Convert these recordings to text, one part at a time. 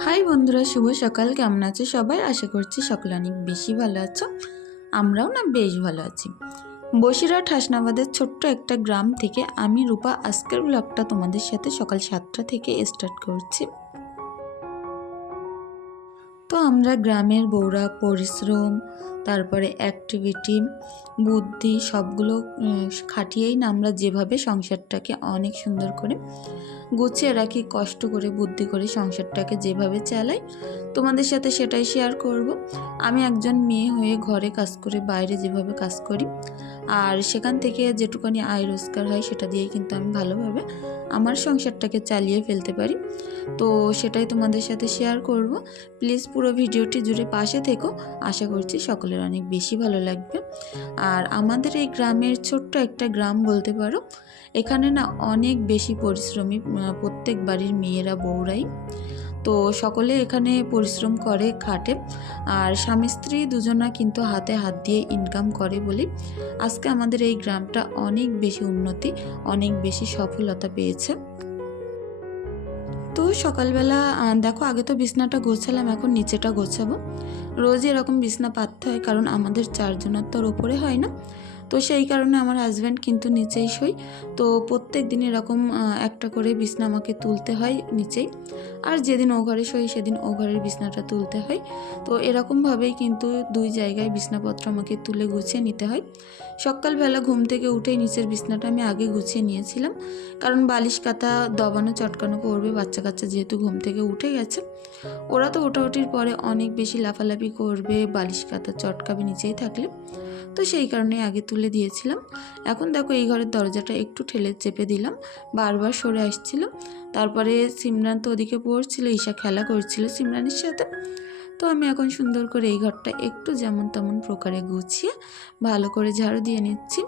High বন্ধুরা, শুভ সকাল। কেমন আছো সবাই? আশা করছি সকাল অনেক বেশি ভালো আছো। আমরাও না বেশ ভালো আছি। বসিরহাট হাসনাবাদের ছোট্ট একটা গ্রাম থেকে আমি রূপা। আজকের ব্লগটা তোমাদের সাথে সকাল সাতটা থেকে স্টার্ট করছি। তো আমরা গ্রামের বউরা পরিশ্রম, তারপরে অ্যাক্টিভিটি বুদ্ধি সবগুলো খাটিয়েই না আমরা যেভাবে সংসারটাকে অনেক সুন্দর করে গুছিয়ে রাখি, কষ্ট করে, বুদ্ধি করে সংসারটাকে যেভাবে চালাই, তোমাদের সাথে সেটাই শেয়ার করব। আমি একজন মেয়ে হয়ে ঘরে কাজ করে, বাইরে যেভাবে কাজ করি, আর সেখান থেকে যেটুকানি আয় রোজগার হয় সেটা দিয়েই কিন্তু আমি ভালোভাবে আমার সংসারটাকে চালিয়ে ফেলতে পারি। তো সেটাই তোমাদের সাথে শেয়ার করব। প্লিজ পুরো ভিডিওটি জুড়ে পাশে থেকো। আশা করছি সকলের অনেক বেশি ভালো লাগবে। আর আমাদের এই গ্রামের ছোট্ট একটা গ্রাম বলতে পারো, এখানে না অনেক বেশি পরিশ্রমী প্রত্যেক বাড়ির মেয়েরা, বউরাই। তো সকলে এখানে পরিশ্রম করে, খাটে। আর স্বামী স্ত্রী দুজনা কিন্তু হাতে হাত দিয়ে ইনকাম করে বলে আজকে আমাদের এই গ্রামটা অনেক বেশি উন্নতি, অনেক বেশি সফলতা পেয়েছে। তো সকালবেলা দেখো আগে তো বিছনাটা গোছালাম, এখন নিচেটা গোছাবো। রোজ এরকম বিছনা পাততে হয়, কারণ আমাদের চারজনের তো ওপরে হয় না। তো সেই কারণে আমার হাজব্যান্ড কিন্তু নিচেই শোয় তো প্রত্যেক দিন এরকম একটা করে বিছনা আমাকে তুলতে হয় নিচেই। আর যেদিন ও ঘরে শোই, সেদিন ও ঘরের বিছনাটা তুলতে হয়। তো এরকমভাবেই কিন্তু দুই জায়গায় বিছনাপত্র আমাকে তুলে গুছিয়ে নিতে হয়। সকালবেলা ঘুম থেকে উঠেই নিচের বিছনাটা আমি আগে গুছিয়ে নিয়েছিলাম। কারণ বালিশ কাতা দবানো চটকানো করবে, বাচ্চা কাচ্চা যেহেতু ঘুম থেকে উঠে গেছে। ওরা তো ওঠাউটির পরে অনেক বেশি লাফালাফি করবে, বালিশ কাতা চটকাবে নিচেই থাকলে। তো সেই কারণে আগে তুলে দিয়েছিলাম। এখন দেখো এই ঘরের দরজাটা একটু ঠেলে চেপে দিলাম। বারবার সরে আসছিল। তারপরে সিমরান তো ওদিকে পড়ছিল, ঈশা খেলা করছিল সিমরানের সাথে। তো আমি এখন সুন্দর করে এই ঘরটা একটু যেমন তেমন প্রকারে গুছিয়ে ভালো করে ঝাড়ু দিয়ে নিচ্ছি।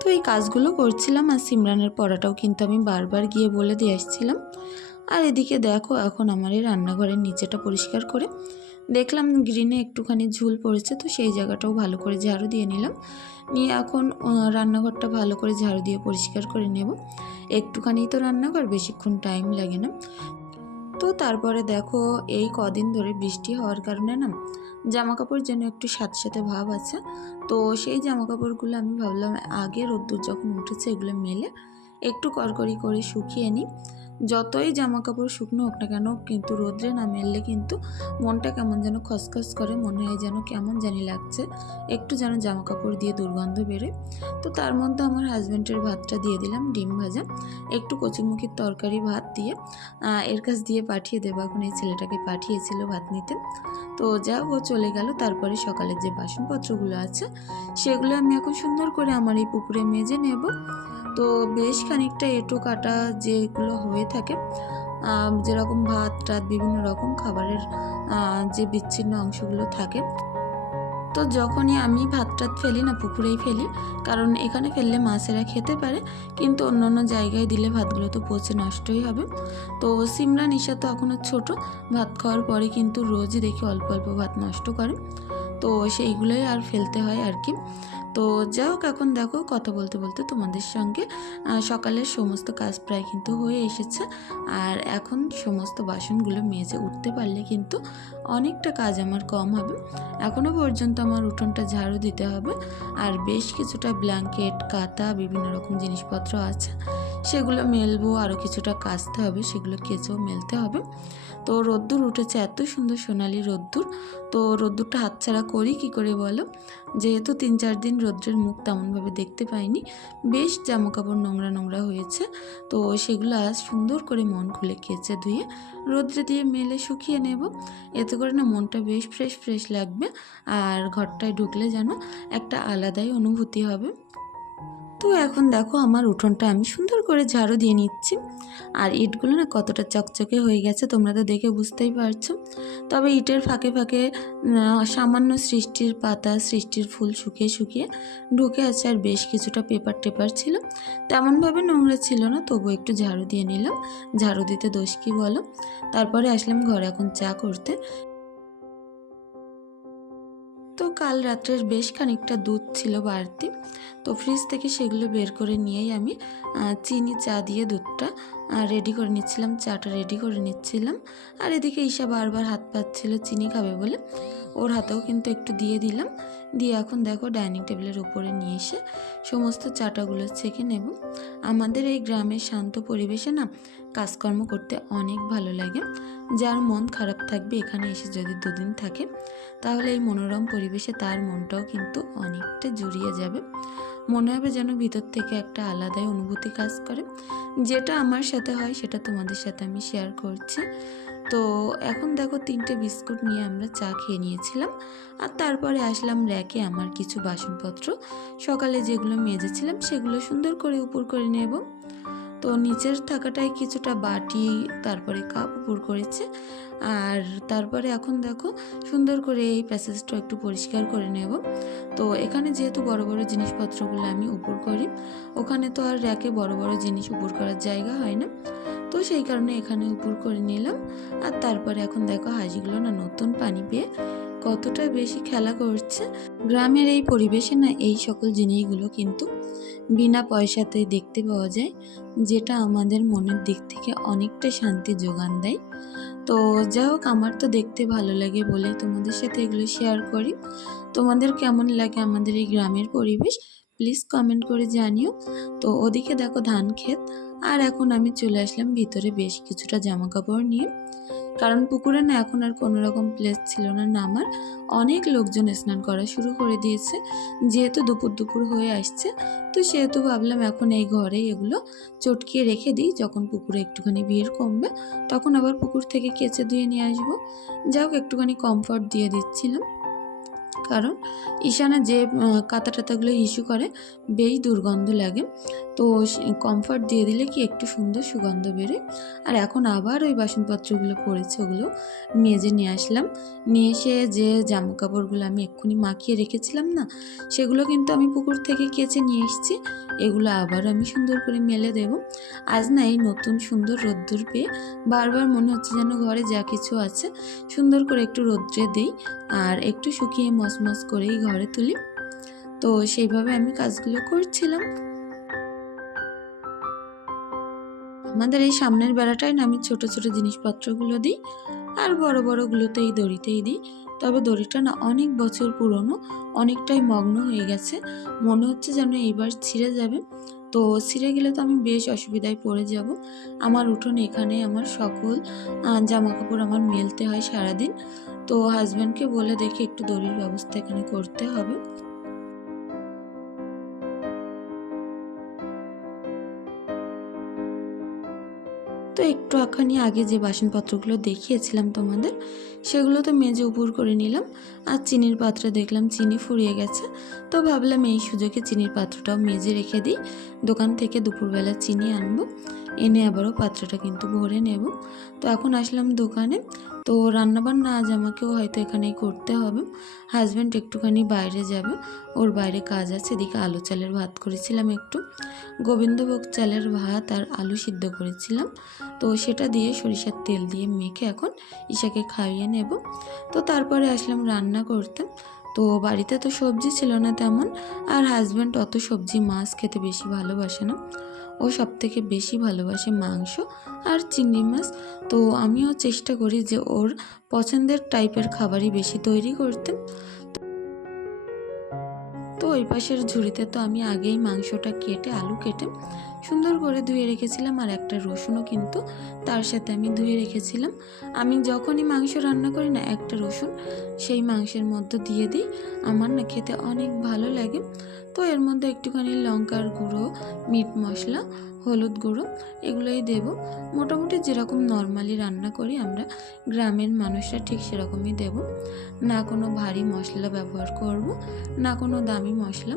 তো এই কাজগুলো করছিলাম আর সিমরানের পড়াটাও কিন্তু আমি বারবার গিয়ে বলে দিয়ে আসছিলাম। আর এদিকে দেখো এখন আমার এই রান্নাঘরের নিচেটা পরিষ্কার করে দেখলাম গ্রিনে একটুখানি ঝুল পড়েছে, তো সেই জায়গাটাও ভালো করে ঝাড়ু দিয়ে নিলাম। নিয়ে এখন রান্নাঘরটা ভালো করে ঝাড়ু দিয়ে পরিষ্কার করে নেব। একটুখানি তো রান্নাঘর, বেশিক্ষণ টাইম লাগে না। তো তারপরে দেখো, এই কদিন ধরে বৃষ্টি হওয়ার কারণে না জামা কাপড় যেন একটু সাথে সাথে ভাব আছে। তো সেই জামা কাপড়গুলো আমি ভাবলাম, আগে রোদ্দুর যখন উঠেছে এগুলো মেলে একটু করকরি করে শুকিয়ে নিই। যতই জামা কাপড় শুকনো হোক না কেন, কিন্তু রোদ্রে না মেললে কিন্তু মনটা কেমন যেন খসখস করে, মনে হয় যেন কেমন জানি লাগছে। একটু যেন জামা কাপড় দিয়ে দুর্গন্ধ বেরোয়। তো তার মধ্যে আমার হাজব্যান্ডের ভাতটা দিয়ে দিলাম, ডিম ভাজা। একটু কচুরমুখির তরকারি ভাত দিয়ে এর কাছ দিয়ে পাঠিয়ে দেবো। এখন এই ছেলেটাকে পাঠিয়েছিল ভাত নিতে। তো যা ও চলে গেল। তারপরে সকালের যে বাসনপত্রগুলো আছে, সেগুলো আমি এখন সুন্দর করে আমার এই পুকুরে মেজে নেব। তো বেশ খানিকটা এঁটো কাটা যেগুলো হয়ে থাকে যেরকম ভাত টাত বিভিন্ন রকম খাবারের যে বিচ্ছিন্ন অংশগুলো থাকে। তো যখনই আমি ভাত টাত ফেলি না, পুকুরেই ফেলি, কারণ এখানে ফেললে মাছেরা খেতে পারে, কিন্তু অন্য অন্য জায়গায় দিলে ভাতগুলো তো পচে নষ্টই হবে। তো সিমরান নিশা তো এখনও ছোট, ভাত খাওয়ার পরে কিন্তু রোজই দেখি অল্প অল্প ভাত নষ্ট করে। তো সেইগুলোই আর ফেলতে হয় আর কি। তো যাই হোক, এখন দেখো কথা বলতে বলতে তোমাদের সঙ্গে সকালের সমস্ত কাজ প্রায় কিন্তু হয়ে এসেছে। আর এখন সমস্ত বাসনগুলো মেজে উঠতে পারলে কিন্তু অনেকটা কাজ আমার কম হবে। এখনও পর্যন্ত আমার উঠোনটা ঝাড়ু দিতে হবে। আর বেশ কিছুটা ব্ল্যাঙ্কেট কাতা বিভিন্ন রকম জিনিসপত্র আছে। সেগুলো মেলবো আরও কিছুটা কাচতে হবে, সেগুলো কেচেও মেলতে হবে। তো রোদ্দুর উঠেছে, এত সুন্দর সোনালি রোদ্দুর। তো রোদ্দুরটা হাতছাড়া করি, কি করে বলো? যেহেতু তিন চার দিন রোদ্রের মুখ তেমনভাবে দেখতে পাইনি, বেশ জামা কাপড় নোংরা নোংরা হয়েছে। তো সেগুলো আজ সুন্দর করে মন খুলে কেচে ধুয়ে, রোদ্রে দিয়ে মেলে শুকিয়ে নেব। এতে করে না মনটা বেশ ফ্রেশ ফ্রেশ লাগবে। আর ঘরটায় ঢুকলে যেন একটা আলাদাই অনুভূতি হবে। তো এখন দেখো আমার উঠোনটা আমি সুন্দর করে ঝাড়ু দিয়ে নিচ্ছি। আর ইটগুলো না কতটা চকচকে হয়ে গেছে তোমরা তো দেখে বুঝতেই পারছ। তবে ইটের ফাঁকে ফাঁকে সামান্য সৃষ্টির পাতা, সৃষ্টির ফুল শুকিয়ে শুকিয়ে ঢুকে আছে আর বেশ কিছুটা পেপার টেপার ছিল। তেমনভাবে নোংরা ছিল না, তবু একটু ঝাড়ু দিয়ে নিলাম। ঝাড়ু দিতে দোষ কি বলো? তারপরে আসলাম ঘরে এখন চা করতে। তো কাল রাত্রের বেশ খানিকটা দুধ ছিল বাড়তি। তো ফ্রিজ থেকে সেগুলো বের করে নিয়েই আমি চিনি, চা দিয়ে দুধটা রেডি করে নিচ্ছিলাম, চাটা রেডি করে নিচ্ছিলাম। আর এদিকে ঈশা বারবার হাত পাচ্ছিল চিনি খাবে বলে, ওর হাতেও কিন্তু একটু দিয়ে দিলাম। দিয়ে এখন দেখো ডাইনিং টেবিলের উপরে নিয়ে এসে সমস্ত চাটাগুলো ছেঁকে নেব। আমাদের এই গ্রামের শান্ত পরিবেশে না কাজকর্ম করতে অনেক ভালো লাগে। যার মন খারাপ থাকবে এখানে এসে যদি দুদিন থাকে, তাহলে এই মনোরম পরিবেশে তার মনটাও কিন্তু অনেকটা জুড়িয়ে যাবে। মনে হবে যেন ভিতর থেকে একটা আলাদাই অনুভূতি কাজ করে। যেটা আমার সাথে হয়, সেটা তোমাদের সাথে আমি শেয়ার করছি। তো এখন দেখো তিনটে বিস্কুট নিয়ে আমরা চা খেয়ে নিয়েছিলাম। আর তারপরে আসলাম র্যাকে আমার কিছু বাসনপত্র। সকালে যেগুলো মেজেছিলাম, সেগুলো সুন্দর করে উপর করে নেব। তো নিচের থাকাটাই কিছুটা বাটি, তারপরে কাপ উপর করেছে। আর তারপরে এখন দেখো সুন্দর করে এই প্যাসেজটা একটু পরিষ্কার করে নেব। তো এখানে যেহেতু বড় বড় জিনিসপত্রগুলো আমি উপর করি, ওখানে তো আর র্যাকে বড় বড় জিনিস উপর করার জায়গা হয় না। তো সেই কারণে এখানে উপর করে নিলাম। আর তারপরে এখন দেখো হাঁসগুলো না নতুন পানি পেয়ে কতটা বেশি খেলা করছে, গ্রামের এই পরিবেশে না এই সকল জিনিসগুলো কিন্তু বিনা পয়সাতে দেখতে পাওয়া যায়, যেটা আমাদের মনের দিক থেকে অনেকটা শান্তি যোগান দেয়। তো যাই হোক, আমার তো দেখতে ভালো লাগে বলে তোমাদের সাথে এগুলো শেয়ার করি। তোমাদের কেমন লাগে আমাদের এই গ্রামের পরিবেশ প্লিজ কমেন্ট করে জানিও। তো ওদিকে দেখো ধান ক্ষেত আর এখন আমি চলে আসলাম ভিতরে বেশ কিছুটা জামা কাপড় নিয়ে। কারণ পুকুরে না এখন আর কোনো রকম প্লেস ছিল না নামার অনেক লোকজন স্নান করা শুরু করে দিয়েছে। যেহেতু দুপুর দুপুর হয়ে আসছে, তো সেহেতু ভাবলাম এখন এই ঘরেই এগুলো চটকিয়ে রেখে দিই। যখন পুকুরে একটুখানি ভিড় কমবে, তখন আবার পুকুর থেকে কেচে ধুয়ে নিয়ে আসব। যাই হোক, একটুখানি কমফর্ট দিয়ে দিচ্ছিলাম। কারণ ঈশানা যে কাঁথা টাতাগুলো ইস্যু করে, বেশ দুর্গন্ধ লাগে। তো কমফর্ট দিয়ে দিলে কি একটু সুন্দর সুগন্ধ বেরোয়। আর এখন আবার ওই বাসনপত্রগুলো পড়েছে, ওগুলো মেজে নিয়ে আসলাম। নিয়ে এসে যে জামা কাপড়গুলো আমি এক্ষুনি মাখিয়ে রেখেছিলাম না, সেগুলো কিন্তু আমি পুকুর থেকে কেচে নিয়ে এসেছি। এগুলো আবার আমি সুন্দর করে মেলে দেব। আজ না এই নতুন সুন্দর রোদ্দুর পেয়ে বারবার মনে হচ্ছে যেন ঘরে যা কিছু আছে, সুন্দর করে একটু রোদ্রে দিই। আর একটু শুকিয়ে মসমস করেই ঘরে তুলি। তো সেইভাবে আমি কাজগুলো করছিলাম। আমাদের এই সামনের বেড়াটায় না আমি ছোট ছোট জিনিসপত্রগুলো দিই আর বড় বড়গুলোতে এই দড়িতেই দিই। তবে দড়িটা না অনেক বছর পুরনো, অনেকটাই মগ্ন হয়ে গেছে। মনে হচ্ছে যেন এইবার ছিঁড়ে যাবে। তো ছিঁড়ে গেলে তো আমি বেশ অসুবিধায় পড়ে যাব। আমার উঠোন এখানে আমার সকল জামা কাপড় আমার মেলতে হয় সারাদিন। তো হাজব্যান্ডকে বলে দেখি একটু দড়ির ব্যবস্থা এখানে করতে হবে। একটু আখানি আগে যে বাসনপত্রগুলো দেখিয়েছিলাম তোমাদের, সেগুলো তো মেজে উপর করে নিলাম আর চিনির পাত্রে দেখলাম চিনি ফুরিয়ে গেছে। তো ভাবলাম এই সুযোগে চিনির পাত্রটাও মেজে রেখে দিই। দোকান থেকে দুপুরবেলা চিনি আনব, এনে আবারও পাত্রটা কিন্তু ভরে নেব। তো এখন আসলাম দোকানে। তো রান্নাবান্না আজ আমাকেও হয়তো এখানেই করতে হবে। হাজব্যান্ড একটুখানি বাইরে যাবে, ওর বাইরে কাজ আছে, এদিকে আলু চালের ভাত করেছিলাম একটু। গোবিন্দভোগ চালের ভাত আর আলু সিদ্ধ করেছিলাম। তো সেটা দিয়ে সরিষার তেল দিয়ে মেখে এখন ঈশাকে খাইয়ে নেব। তো তারপরে আসলাম রান্না করতে। তো বাড়িতে তো সবজি ছিল না তেমন, আর হাজব্যান্ড অত সবজি মাছ খেতে বেশি ভালোবাসে না। ও সব থেকে বেশি ভালোবাসে মাংস আর চিংড়ি মাছ। তো আমিও চেষ্টা করি যে ওর পছন্দের টাইপের খাবারই বেশি তৈরি করতে। ওই পাশের ঝুড়িতে তো আমি আগেই মাংসটা কেটে, আলু কেটে সুন্দর করে ধুয়ে রেখেছিলাম আর একটা রসুনও কিন্তু তার সাথে আমি ধুয়ে রেখেছিলাম। আমি যখনই মাংস রান্না করি না, একটা রসুন সেই মাংসের মধ্যে দিয়ে দিই। আমার না খেতে অনেক ভালো লাগে। তো এর মধ্যে একটুখানি লঙ্কার গুঁড়ো, মিট মশলা হলুদ গুঁড়ো এগুলোই দেব। মোটামুটি যেরকম নর্মালি রান্না করি আমরা, গ্রামের মানুষরা ঠিক সেরকমই দেব। না কোনো ভারী মশলা ব্যবহার করব, না কোনো দামি মশলা।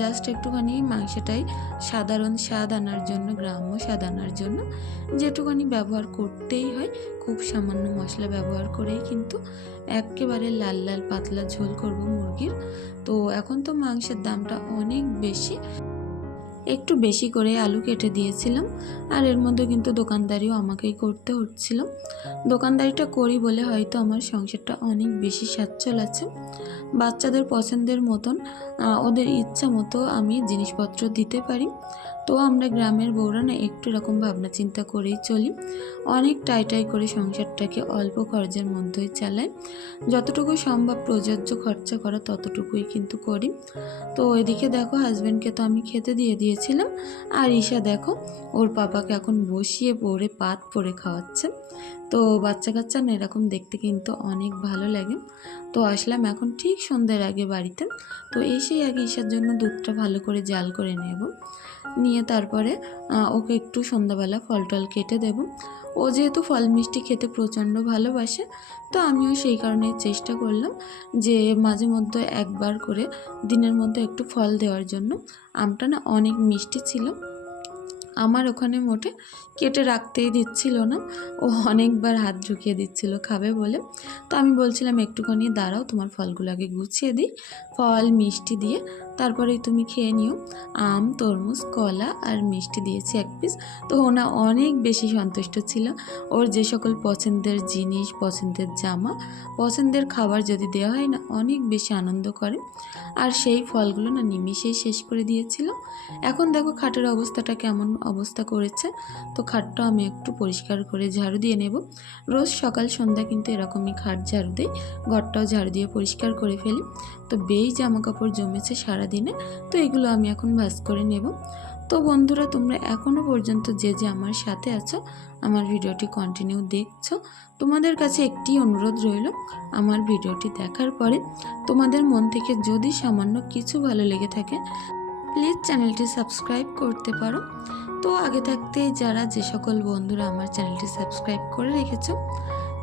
জাস্ট একটুখানি মাংসটাই সাধারণ স্বাদ আনার জন্য, গ্রাম্য স্বাদ আনার জন্য। যেটুখানি ব্যবহার করতেই হয়, খুব সামান্য মশলা ব্যবহার করেই কিন্তু একেবারে লাল লাল পাতলা ঝোল করব মুরগির। তো এখন তো মাংসের দামটা অনেক বেশি। একটু বেশি করে আলু কেটে দিয়েছিলাম, আর এর মধ্যে কিন্তু দোকানদারিও আমাকেই করতে হচ্ছিল। দোকানদারিটা করি বলে হয়তো আমার সংসারটা অনেক বেশি স্বাচ্ছল আছে। বাচ্চাদের পছন্দের মতন ওদের ইচ্ছা মতো আমি জিনিসপত্র দিতে পারি। তো আমরা গ্রামের বউরা না একটু এরকম ভাবনা চিন্তা করেই চলি। অনেক টাই টাই করে সংসারটাকে অল্প খরচের মধ্যেই চালাই। যতটুকু সম্ভব প্রযোজ্য খরচা করা ততটুকুই কিন্তু করি। তো এদিকে দেখো হাজব্যান্ডকে তো আমি খেতে দিয়ে দিয়ে দিয়েছিলাম আর ঈশা দেখো ওর বাবাকে এখন বসিয়ে পড়ে পাত পরে খাওয়াচ্ছে। তো বাচ্চা কাচ্চা না এরকম দেখতে কিন্তু অনেক ভালো লাগে। তো আসলাম এখন ঠিক সন্ধ্যের আগে বাড়িতে। তো এসেই আগে ঈশার জন্য দুধটা ভালো করে জাল করে নেব। নিয়ে তারপরে ওকে একটু সন্ধ্যাবেলা ফল টল কেটে দেব। ও যেহেতু ফল মিষ্টি খেতে প্রচণ্ড ভালোবাসে, তো আমিও সেই কারণে চেষ্টা করলাম যে মাঝে মধ্যে একবার করে দিনের মধ্যে একটু ফল দেওয়ার জন্য। আমটা না অনেক মিষ্টি ছিল। আমার ওখানে মোটে কেটে রাখতেই দিচ্ছিল না। ও অনেকবার হাত ঢুকিয়ে দিচ্ছিল খাবে বলে। তো আমি বলছিলাম, একটুখানি দাঁড়াও, তোমার ফলগুলো আগে গুছিয়ে দিই। ফল, মিষ্টি দিয়ে তারপরেই তুমি খেয়ে নিও। আম, তরমুজ, কলা আর মিষ্টি দিয়েছি এক পিস তো ওনা অনেক বেশি সন্তুষ্ট ছিল। ওর যে সকল পছন্দের জিনিস, পছন্দের জামা, পছন্দের খাবার যদি দেওয়া হয় না, অনেক বেশি আনন্দ করে। আর সেই ফলগুলো না নিমিষেই শেষ করে দিয়েছিল। এখন দেখো খাটের অবস্থাটা কেমন অবস্থা করেছে। তো খাটটা আমি একটু পরিষ্কার করে ঝাড়ু দিয়ে নেব। রোজ সকাল সন্ধ্যা কিন্তু এরকমই খাট ঝাড়ু দিই। ঘরটাও ঝাড়ু দিয়ে পরিষ্কার করে ফেলি। তো বেই জামা কাপড় জমেছে সারাদিনে, তো এগুলো আমি এখন ভাজ করে নেব। তো বন্ধুরা, তোমরা এখনও পর্যন্ত যে যে আমার সাথে আছো, আমার ভিডিওটি কন্টিনিউ দেখছ, তোমাদের কাছে একটি অনুরোধ রইল আমার ভিডিওটি দেখার পরে। তোমাদের মন থেকে যদি সামান্য কিছু ভালো লেগে থাকে প্লিজ চ্যানেলটি সাবস্ক্রাইব করতে পারো। তো আগে থাকতেই যারা যে সকল বন্ধুরা আমার চ্যানেলটি সাবস্ক্রাইব করে রেখেছো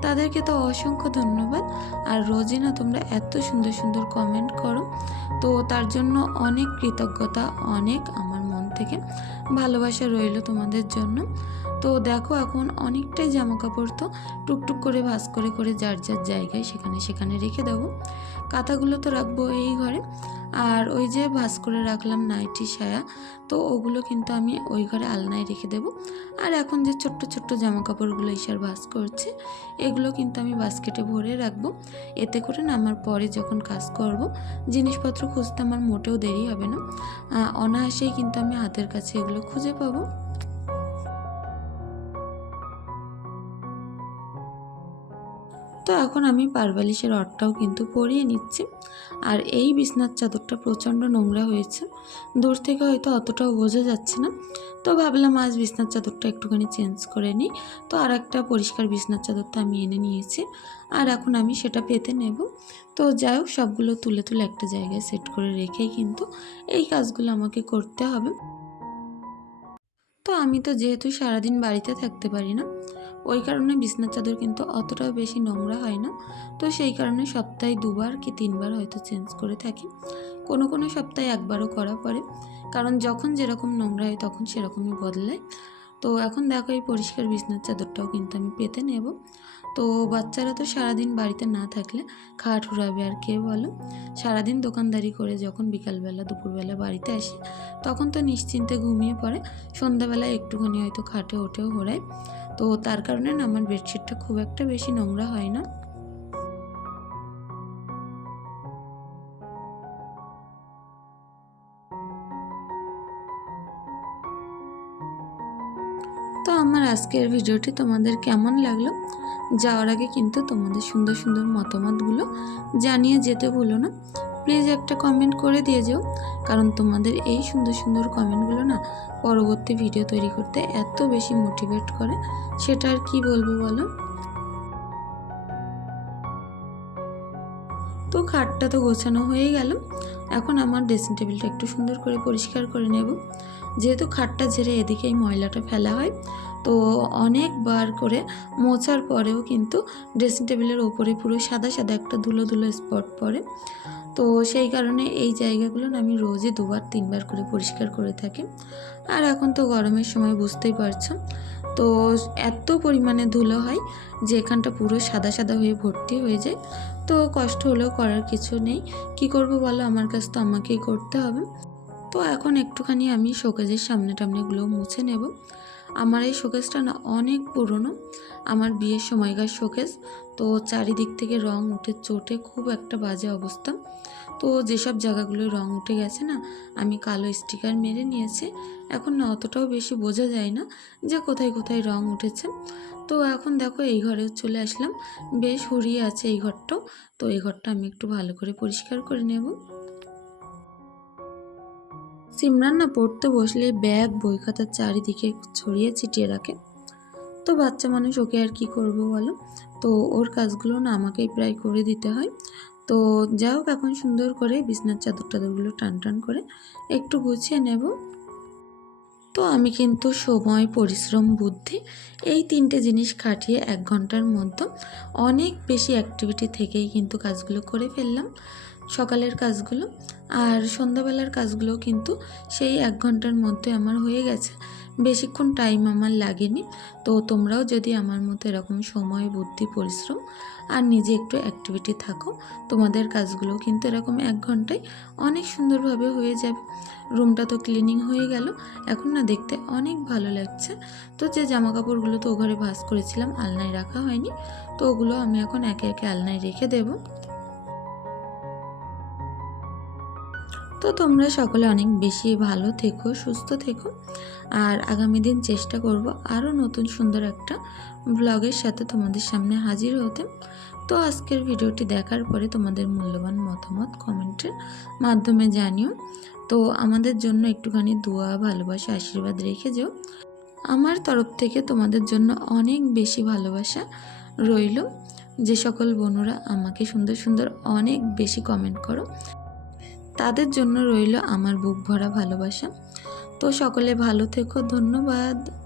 তাদেরকে তো অসংখ্য ধন্যবাদ। আর রোজই না তোমরা এত সুন্দর সুন্দর কমেন্ট করো। তো তার জন্য অনেক কৃতজ্ঞতা, অনেক আমার মন থেকে ভালোবাসা রইল তোমাদের জন্য। তো দেখো এখন অনেকটাই জামা কাপড় তো টুকটুক করে ভাঁজ করে করে যার যার জায়গায় সেখানে সেখানে রেখে দেবো। কাঁথাগুলো তো রাখব এই ঘরে। আর ওই যে ভাঁজ করে রাখলাম নাইটি, সায়া, তো ওগুলো কিন্তু আমি ওই ঘরে আলনায় রেখে দেবো। আর এখন যে ছোট্ট ছোট্ট জামা কাপড়গুলো ঈশার ভাস করছে, এগুলো কিন্তু আমি বাস্কেটে ভরে রাখব। এতে করে না আমার পরে যখন কাজ করব, জিনিসপত্র খুঁজতে আমার মোটেও দেরি হবে না। অনায়াসেই কিন্তু আমি হাতের কাছে এগুলো খুঁজে পাবো। তো এখন আমি পারবালিশের অটটাও কিন্তু পরিয়ে নিচ্ছি। আর এই বিছনার চাদরটা প্রচণ্ড নোংরা হয়েছে। দূর থেকে হয়তো অতটাও বোঝা যাচ্ছে না। তো ভাবলাম আজ বিছনার চাদরটা একটুখানি চেঞ্জ করে নিই। তো আর একটা পরিষ্কার বিছনার চাদরটা আমি এনে নিয়েছি। আর এখন আমি সেটা পেতে নেব। তো যাই হোক, সবগুলো তুলে তুলে একটা জায়গায় সেট করে রেখেই কিন্তু এই কাজগুলো আমাকে করতে হবে। তো আমি তো যেহেতু সারাদিন বাড়িতে থাকতে পারি না ওই কারণে বিছনার চাদর কিন্তু অতটাও বেশি নোংরা হয় না। তো সেই কারণে সপ্তাহে দুবার কি তিনবার হয়তো চেঞ্জ করে থাকি। কোনো কোনো সপ্তাহে একবারও করা পড়ে। কারণ যখন যেরকম নোংরা হয় তখন সেরকমই বদলায়। তো এখন দেখো এই পরিষ্কার বিছনার চাদরটাও কিন্তু আমি পেতে নেব। তো বাচ্চারা তো সারাদিন বাড়িতে না থাকলে খাট উড়াবে আর কে বলো? সারাদিন দোকানদারি করে যখন বিকালবেলা, দুপুরবেলা বাড়িতে আসে, তখন তো নিশ্চিন্তে ঘুমিয়ে পড়ে। সন্ধ্যাবেলা একটুখানি হয়তো খাটে ওঠেও ঘোরায়। তো তার কারণে না আমার বেডশিটটা খুব একটা বেশি নোংরা হয় না। তো আমার আজকের ভিডিওটি তোমাদের কেমন লাগল? যাওয়ার আগে কিন্তু তোমাদের সুন্দর সুন্দর মতামতগুলো জানিয়ে যেতে ভুলো না। প্লিজ একটা কমেন্ট করে দিয়ে যেও। কারণ তোমাদের এই সুন্দর সুন্দর কমেন্টগুলো না পরবর্তী ভিডিও তৈরি করতে এত বেশি মোটিভেট করে। সেটা আর কি বলব বলো? তো খাটটা তো গোছানো হয়ে গেল। এখন আমার ড্রেসিং টেবিলটা একটু সুন্দর করে পরিষ্কার করে নেব। যেহেতু খাটটা ঝেড়ে এদিকে এই ময়লাটা ফেলা হয়, তো অনেকবার করে মোছার পরেও কিন্তু ড্রেসিং টেবিলের ওপরে পুরো সাদা সাদা একটা ধুলো ধুলো স্পট পড়ে তো সেই কারণে এই জায়গাগুলো আমি রোজই দুবার, তিনবার করে পরিষ্কার করে থাকি। আর এখন তো গরমের সময় বুঝতেই পারছ। তো এত পরিমাণে ধুলো হয় যে এখানটা পুরো সাদা সাদা হয়ে ভর্তি হয়ে যায়। তো কষ্ট হলেও করার কিছু নেই। কি করব বলো? আমার কাজ তো আমাকেই করতে হবে। তো এখন একটুখানি আমি শোকেজের সামনে টামনেগুলো মুছে নেব। আমার এই শোকেসটা না অনেক পুরনো। আমার বিয়ের সময়কার শোকেস তো চারিদিক থেকে রং উঠে চোটে খুব একটা বাজে অবস্থা। তো যেসব জায়গাগুলো রং উঠে গেছে না, আমি কালো স্টিকার মেরে নিয়েছি। এখন না অতটাও বেশি বোঝা যায় না যে কোথায় কোথায় রং উঠেছে। তো এখন দেখো এই ঘরে চলে আসলাম। বেশ হরিয়ে আছে এই ঘরটাও তো এই ঘরটা আমি একটু ভালো করে পরিষ্কার করে নেব। সিমরান না পড়তে বসলে ব্যাগ, বই খাতার চারিদিকে ছড়িয়ে ছিটিয়ে রাখে। তো বাচ্চা মানুষ ওকে আর কি করব বলো? তো ওর কাজগুলো না আমাকেই প্রায় করে দিতে হয়। তো যাই হোক, এখন সুন্দর করে বিছনার চাদর টাদরগুলো টান টান করে একটু গুছিয়ে নেব। তো আমি কিন্তু সময়, পরিশ্রম, বুদ্ধি এই তিনটে জিনিস খাটিয়ে এক ঘণ্টার মধ্যে অনেক বেশি অ্যাক্টিভিটি থেকেই কিন্তু কাজগুলো করে ফেললাম। সকালের কাজগুলো আর সন্ধ্যাবেলার কাজগুলো কিন্তু সেই এক ঘণ্টার মধ্যে আমার হয়ে গেছে। বেশিক্ষণ টাইম আমার লাগেনি। তো তোমরাও যদি আমার মতো এরকম সময়, বুদ্ধি, পরিশ্রম আর নিজে একটু অ্যাক্টিভিটি থাকো, তোমাদের কাজগুলো কিন্তু এরকম এক ঘন্টায় অনেক সুন্দরভাবে হয়ে যাবে। রুমটা তো ক্লিনিং হয়ে গেল। এখন না দেখতে অনেক ভালো লাগছে। তো যে জামা কাপড়গুলো তো ঘরে ভাস করেছিলাম, আলনায় রাখা হয়নি, তো ওগুলো আমি এখন একে একে আলনায় রেখে দেবো। তো তোমরা সকলে অনেক বেশি ভালো থেকো, সুস্থ থেকো। আর আগামী দিন চেষ্টা করব আরও নতুন সুন্দর একটা ব্লগের সাথে তোমাদের সামনে হাজির হতে। তো আজকের ভিডিওটি দেখার পরে তোমাদের মূল্যবান মতামত কমেন্টের মাধ্যমে জানিও। তো আমাদের জন্য একটুখানি দোয়া, ভালোবাসা, আশীর্বাদ রেখে যেও। আমার তরফ থেকে তোমাদের জন্য অনেক বেশি ভালোবাসা রইল। যে সকল বোনরা আমাকে সুন্দর সুন্দর অনেক বেশি কমেন্ট করো। তাদের জন্য রইল আমার বুক ভরা ভালোবাসা। তো সকলে ভালো থেকো ধন্যবাদ।